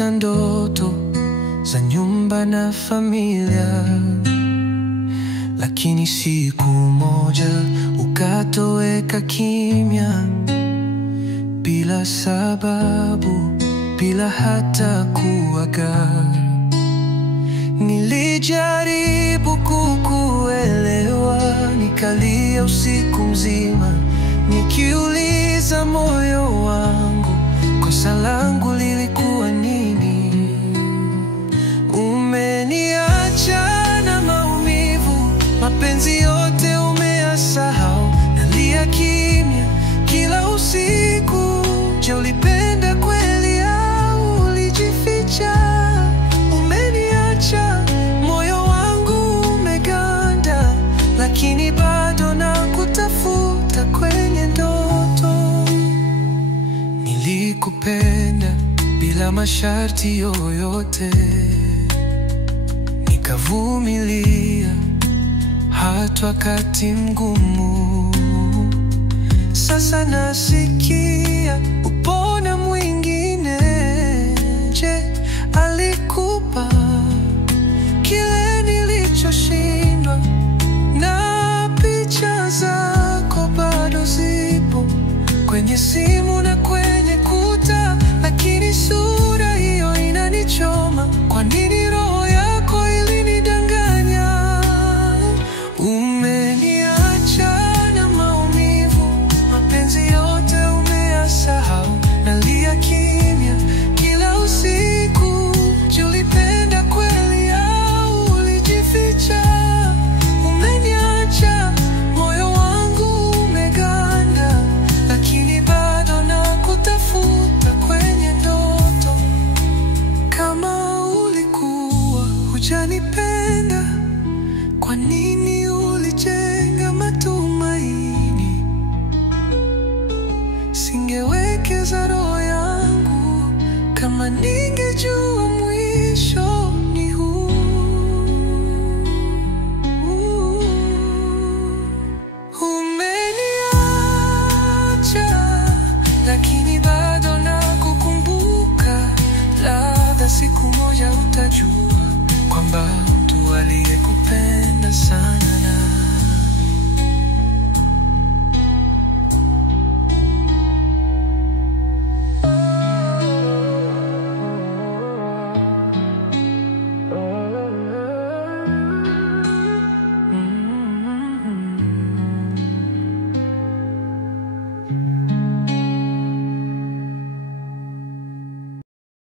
niliota ndoto za nyumba na familia, lakini siku moja ukatoweka kimya, bila sababu, bila hata kuaga. Nilijaribu kukuelewa, nikalia usiku mzima, nikiuliza moyo wangu, kosa langu lilikuwa nini? Umeniacha na maumivu, mapenzi yote umeyasahau. Nalia kimya kila usiku. Je, ulipenda kweli au ulijificha? Umeniacha, moyo wangu umeganda, lakini bado nakutafuta kwenye ndoto. Nilikupenda bila masharti yoyote, nikavumilia hata wakati mgumu. Sasa nasikia upo na mwingine. Je, alikupa kile nilichoshindwa? Na picha zako bado zipo kwenye simu na kwenye kuta, lakini sura hiyo inanichoma. Kwa nini roho yako ilinidanganya? Umeniacha na maumivu, mapenzi yote umeyasahau. Nalia kimya kila usiku. Je, ulipenda kweli au ulijificha? Umeniacha, moyo wangu umeganda, lakini bado nakutafuta kwenye ndoto. Kama ulikuwa hujanipenda, kwa nini ulijenga matumaini? Singewekeza roho yangu kama ningejua mwisho ni huu. Umeniacha, lakini bado nakukumbuka. Labda siku moja utajua.